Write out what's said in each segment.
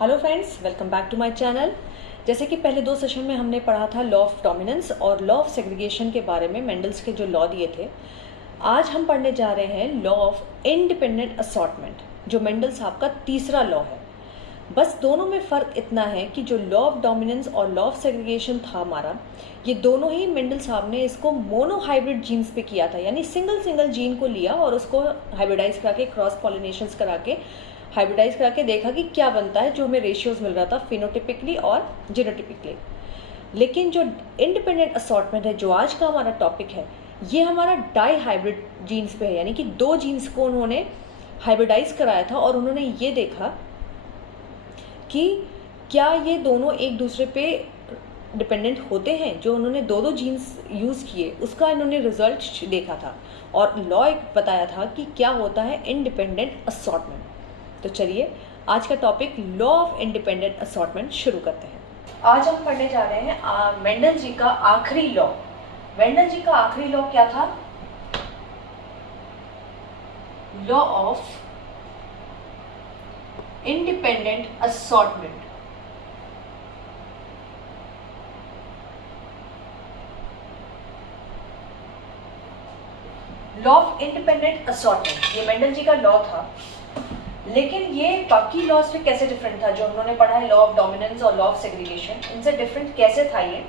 Hello friends, welcome back to my channel. जैसे कि पहले 2 सेशन में हमने पढ़ा था लॉ ऑफ डोमिनेंस और लॉ ऑफ सेग्रीगेशन के बारे में, मेंडल्स के जो लॉ दिए थे। आज हम पढ़ने जा रहे हैं लॉ ऑफ इंडिपेंडेंट असॉर्टमेंट, जो मेंडल साहब का तीसरा लॉ है। बस दोनों में फ़र्क इतना है कि जो लॉ ऑफ डोमिनेंस और लॉ ऑफ सेग्रीगेशन था हमारा, ये दोनों ही मेंडल साहब ने इसको मोनोहाइब्रिड जीन्स पे किया था, यानी सिंगल जीन को लिया और उसको हाइब्रिडाइज करा के, क्रॉस पॉलिनेशंस करा के हाइब्रिडाइज करा के देखा कि क्या बनता है, जो हमें रेशियोज मिल रहा था फिनोटिपिकली और जीनोटिपिकली। लेकिन जो इंडिपेंडेंट असॉर्टमेंट है, जो आज का हमारा टॉपिक है, ये हमारा डाई हाइब्रिड जीन्स पे है, यानी कि 2 जीन्स को उन्होंने हाइब्रिडाइज कराया था और उन्होंने ये देखा कि क्या ये दोनों एक दूसरे पे डिपेंडेंट होते हैं। जो उन्होंने 2 जीन्स यूज़ किए, उसका इन्होंने रिजल्ट देखा था और लॉ एक बताया था कि क्या होता है इंडिपेंडेंट असॉर्टमेंट। तो चलिए आज का topic law of independent assortment शुरू करते हैं। आज हम पढ़ने जा रहे हैं मेंडल जी का आखिरी लॉ। मेंडल जी का आखिरी लॉ क्या था? Law of independent assortment. Law of independent assortment ये मेंडल जी का लॉ था, लेकिन ये बाकी लॉज से कैसे डिफरेंट था? जो उन्होंने पढ़ा है लॉ ऑफ डोमिनेंस और लॉ ऑफ सेग्रीगेशन, इनसे डिफरेंट कैसे था ये?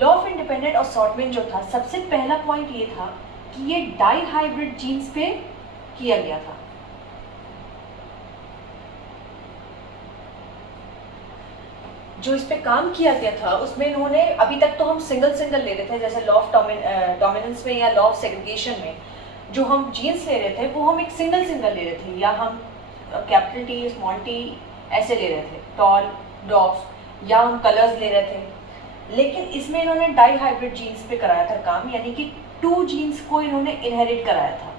लॉ ऑफ इंडिपेंडेंट असॉर्टमेंट जो था, सबसे पहला पॉइंट ये था कि ये डाई हाइब्रिड जीन्स पे किया गया था। जो इस पे काम किया गया था उसमें इन्होंने, अभी तक तो हम सिंगल ले रहे थे, जैसे लॉ ऑफ डोमिनेंस में या लॉ ऑफ सेग्रीगेशन में जो हम जीन्स ले रहे थे वो हम एक सिंगल ले रहे थे, या हम कैपिटल टी स्मॉल टी ऐसे ले रहे थे, टॉल डॉफ, या हम कलर्स ले रहे थे। लेकिन इसमें इन्होंने डाई हाइब्रिड जीन्स पे कराया था काम, यानी कि 2 जीन्स को इन्होंने इनहेरिट कराया था।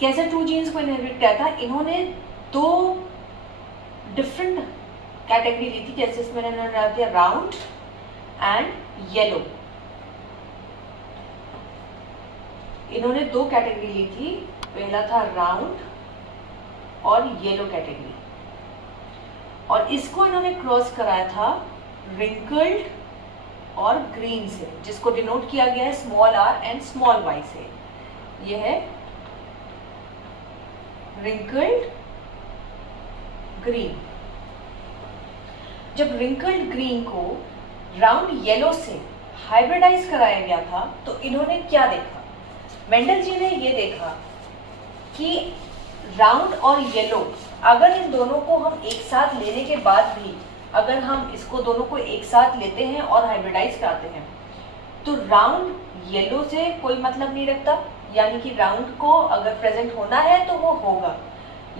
कैसे 2 जीन्स को इनहेरिट किया था? इन्होंने 2 डिफरेंट कैटेगरी ली थी, जैसे इसमें इन्होंने डाल दिया राउंड एंड येलो। इन्होंने 2 कैटेगरी ली थी, पहला था राउंड और येलो कैटेगरी, और इसको इन्होंने क्रॉस कराया था रिंकल्ड और ग्रीन से, जिसको डिनोट किया गया है small R and small Y से। यह है रिंकल्ड ग्रीन। जब रिंकल्ड ग्रीन को राउंड येलो से हाइब्रिडाइज कराया गया था, तो इन्होंने क्या देखा? मेंडल जी ने ये देखा कि राउंड और येलो, अगर इन दोनों को हम एक साथ लेने के बाद भी अगर हम इसको दोनों को एक साथ लेते हैं और हाइब्रिडाइज कराते हैं, तो राउंड येलो से कोई मतलब नहीं रखता, यानी कि राउंड को अगर प्रेजेंट होना है तो वो होगा,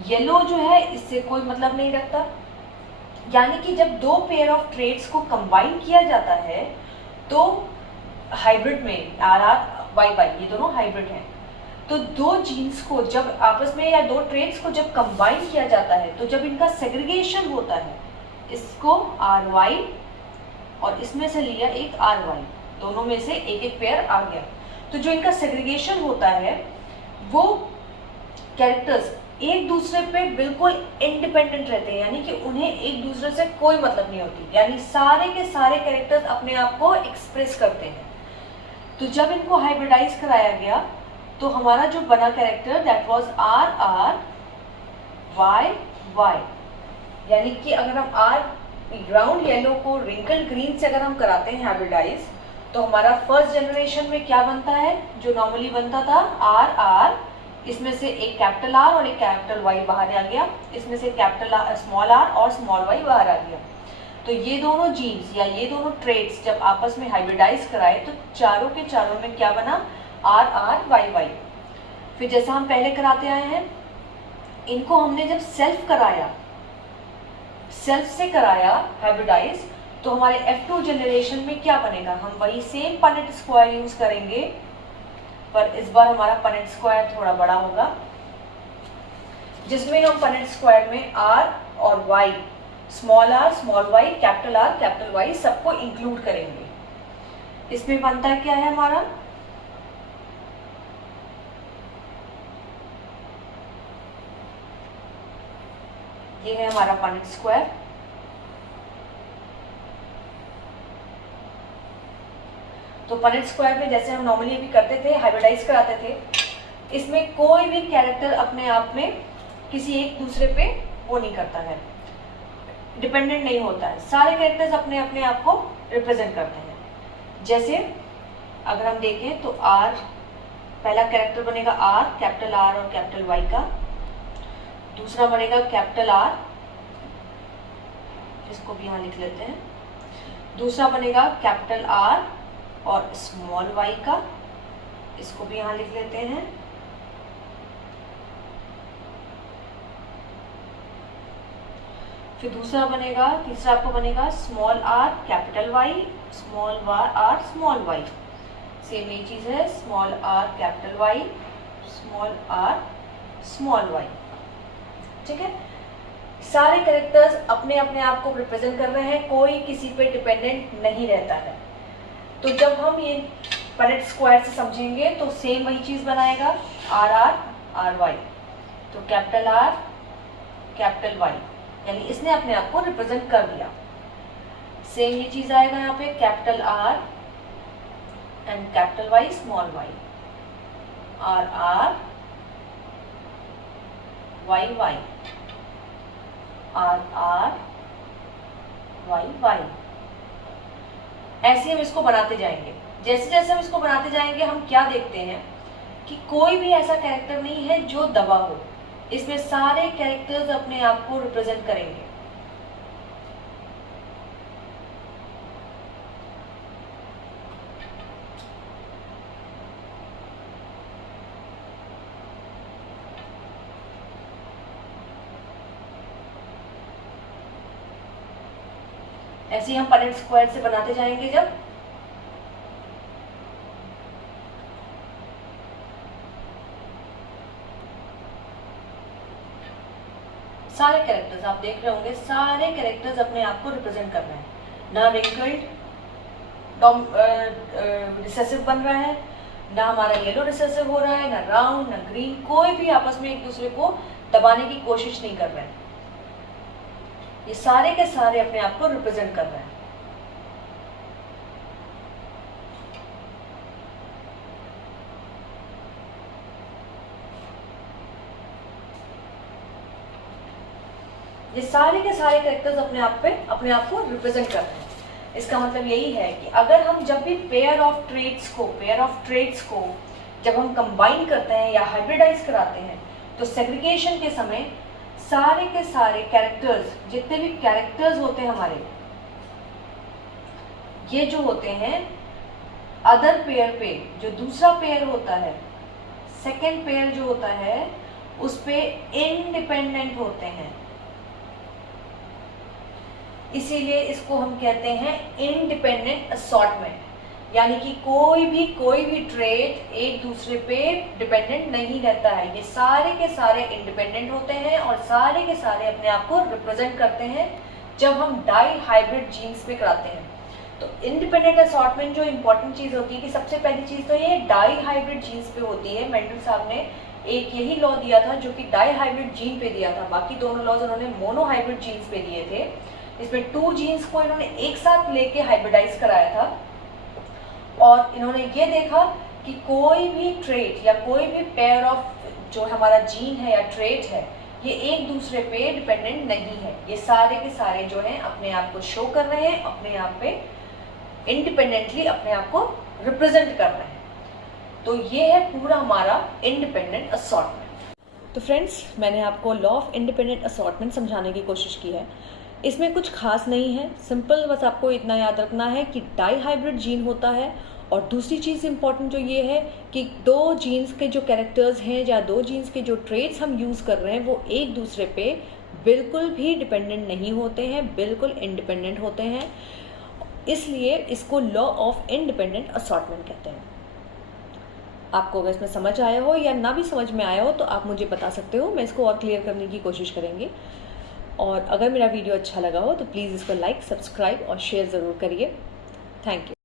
येलो जो है इससे कोई मतलब नहीं रखता। यानी कि जब 2 पेयर ऑफ ट्रेड्स को कंबाइन किया जाता है तो हाइब्रिड में आर आर वाई वाई, ये दोनों हाइब्रिड हैं, तो 2 जीन्स को जब आपस में या 2 ट्रेड्स को जब कंबाइन किया जाता है, तो जब इनका सेग्रीगेशन होता है, इसको आर वाई और इसमें से लिया एक आर वाई, दोनों में से एक पेयर आ गया, तो जो इनका सेग्रीगेशन होता है वो कैरेक्टर्स एक दूसरे पे बिल्कुल इंडिपेंडेंट रहते हैं, यानी कि उन्हें एक दूसरे से कोई मतलब नहीं होती, यानी सारे के सारे कैरेक्टर्स अपने आप को एक्सप्रेस करते हैं। तो जब इनको हाइब्रिडाइज कराया गया तो हमारा जो बना character that was R R Y Y, यानी कि अगर हम आर राउंड येलो को रिंकल ग्रीन से अगर हम कराते हैं हाइब्रिडाइज, तो हमारा फर्स्ट जनरेशन में क्या बनता है? जो नॉर्मली बनता था आर आर, इसमें से एक कैपिटल आर और एक कैपिटल वाई बाहर आ गया, इसमें से कैपिटल स्मॉल आर और स्मॉल वाई बाहर आ गया। तो ये दोनों जीन्स या ये दोनों ट्रेड्स जब आपस में हाइब्रिडाइज कराए तो चारों के चारों में क्या बना? R R Y Y. फिर जैसा हम पहले कराते आए हैं, इनको हमने जब सेल्फ से कराया हाइब्रिडाइज, तो हमारे F2 जनरेशन में क्या बनेगा? हम वही सेम पनेट स्क्वायर यूज करेंगे, पर इस बार हमारा पनेट स्क्वायर थोड़ा बड़ा होगा, जिसमें हम पनेट स्क्वायर में आर और Y, small R small Y, capital Y सबको इंक्लूड करेंगे। इसमें बनता है क्या है हमारा? ये है हमारा पनेट स्क्वायर। तो पनेट स्क्वायर में जैसे हम नॉर्मली अभी करते थे, हाइब्रिडाइज कराते थे, इसमें कोई भी कैरेक्टर अपने आप में किसी एक दूसरे पे वो नहीं करता है, डिपेंडेंट नहीं होता है। सारे कैरेक्टर्स अपने अपने आप को रिप्रेजेंट करते हैं। जैसे अगर हम देखें तो आर, पहला कैरेक्टर बनेगा आर, कैपिटल आर और कैपिटल वाई का। दूसरा बनेगा कैपिटल आर, इसको भी यहाँ लिख लेते हैं। दूसरा बनेगा कैपिटल आर और स्मॉल वाई का, इसको भी यहाँ लिख लेते हैं। फिर दूसरा बनेगा, तीसरा आपको बनेगा small R capital Y, small R small Y. Same ये चीज है, small R capital Y, small R small Y. ठीक है, सारे कैरेक्टर्स अपने अपने आप को रिप्रेजेंट कर रहे हैं, कोई किसी पे डिपेंडेंट नहीं रहता है। तो जब हम ये पनेट स्क्वायर से समझेंगे तो सेम वही चीज बनाएगा, आर आर आर वाई। तो कैपिटल आर कैपिटल वाई, यानी इसने अपने आप को रिप्रेजेंट कर दिया। सेम ये चीज आएगा यहाँ पे, capital R and capital Y small Y, R R Y Y, R R Y Y. ऐसे हम इसको बनाते जाएंगे। जैसे जैसे हम इसको बनाते जाएंगे हम क्या देखते हैं कि कोई भी ऐसा कैरेक्टर नहीं है जो दबा हो, इसमें सारे कैरेक्टर्स अपने आप को रिप्रेजेंट करेंगे। ऐसे ही हम पनेट स्क्वायर से बनाते जाएंगे। जब सारे कैरेक्टर्स आप देख रहे होंगे, सारे कैरेक्टर्स अपने आप को रिप्रेजेंट कर रहे हैं। ना रिंकल्ड रिसेसिव बन रहा है, ना हमारा येलो रिसेसिव हो रहा है, ना राउंड ना ग्रीन, कोई भी आपस में एक दूसरे को दबाने की कोशिश नहीं कर रहे हैं। ये सारे के सारे अपने आप को रिप्रेजेंट कर रहे हैं। ये सारे के सारे कैरेक्टर्स अपने आप को रिप्रेजेंट कर रहे हैं। इसका मतलब यही है कि अगर हम जब भी पेयर ऑफ ट्रेड्स को जब हम कंबाइन करते हैं या हाइब्रिडाइज कराते हैं, तो सेग्रीगेशन के समय सारे के सारे कैरेक्टर्स, जितने भी कैरेक्टर्स होते हैं हमारे, ये जो होते हैं अदर पेयर पे, जो दूसरा पेयर होता है, सेकेंड पेयर जो होता है, उस पे इंडिपेंडेंट होते हैं। इसीलिए इसको हम कहते हैं इंडिपेंडेंट असॉर्टमेंट, यानी कि कोई भी ट्रेड एक दूसरे पे डिपेंडेंट नहीं रहता है। ये सारे के सारे इंडिपेंडेंट होते हैं और सारे के सारे अपने आप को रिप्रेजेंट करते हैं जब हम डाई हाइब्रिड जीन्स पे कराते हैं। तो इंडिपेंडेंट असॉर्टमेंट जो इंपॉर्टेंट चीज़ होती है कि सबसे पहली चीज़ तो ये डाई हाइब्रिड जीन्स पे होती है। मेंडल साहब ने एक यही लॉ दिया था जो कि डाई हाइब्रिड जीन पे दिया था, बाकी दोनों लॉज उन्होंने मोनो हाइब्रिड जीन्स पे दिए थे। इसमें 2 जीन्स को इन्होंने एक साथ लेके हाइब्रिडाइज कराया था और इन्होंने ये देखा कि कोई भी ट्रेट या कोई भी पेयर ऑफ जो हमारा जीन है या ट्रेट है, ये एक दूसरे पे डिपेंडेंट नहीं है। ये सारे के सारे जो हैं अपने आप को शो कर रहे हैं, अपने आप पे इंडिपेंडेंटली अपने आप को रिप्रेजेंट कर रहे हैं। तो ये है पूरा हमारा इंडिपेंडेंट असॉर्टमेंट। तो फ्रेंड्स, मैंने आपको लॉ ऑफ इंडिपेंडेंट असॉर्टमेंट समझाने की कोशिश की है। इसमें कुछ खास नहीं है, सिंपल बस आपको इतना याद रखना है कि डाई हाइब्रिड जीन होता है। और दूसरी चीज़ इंपॉर्टेंट जो ये है कि 2 जीन्स के जो कैरेक्टर्स हैं या 2 जीन्स के जो ट्रेट्स हम यूज़ कर रहे हैं वो एक दूसरे पे बिल्कुल भी डिपेंडेंट नहीं होते हैं, बिल्कुल इंडिपेंडेंट होते हैं। इसलिए इसको लॉ ऑफ इंडिपेंडेंट असॉर्टमेंट कहते हैं। आपको अगर इसमें समझ आया हो या ना भी समझ में आया हो तो आप मुझे बता सकते हो, मैं इसको और क्लियर करने की कोशिश करेंगे। और अगर मेरा वीडियो अच्छा लगा हो तो प्लीज़ इसको लाइक, सब्सक्राइब और शेयर ज़रूर करिए। Thank you.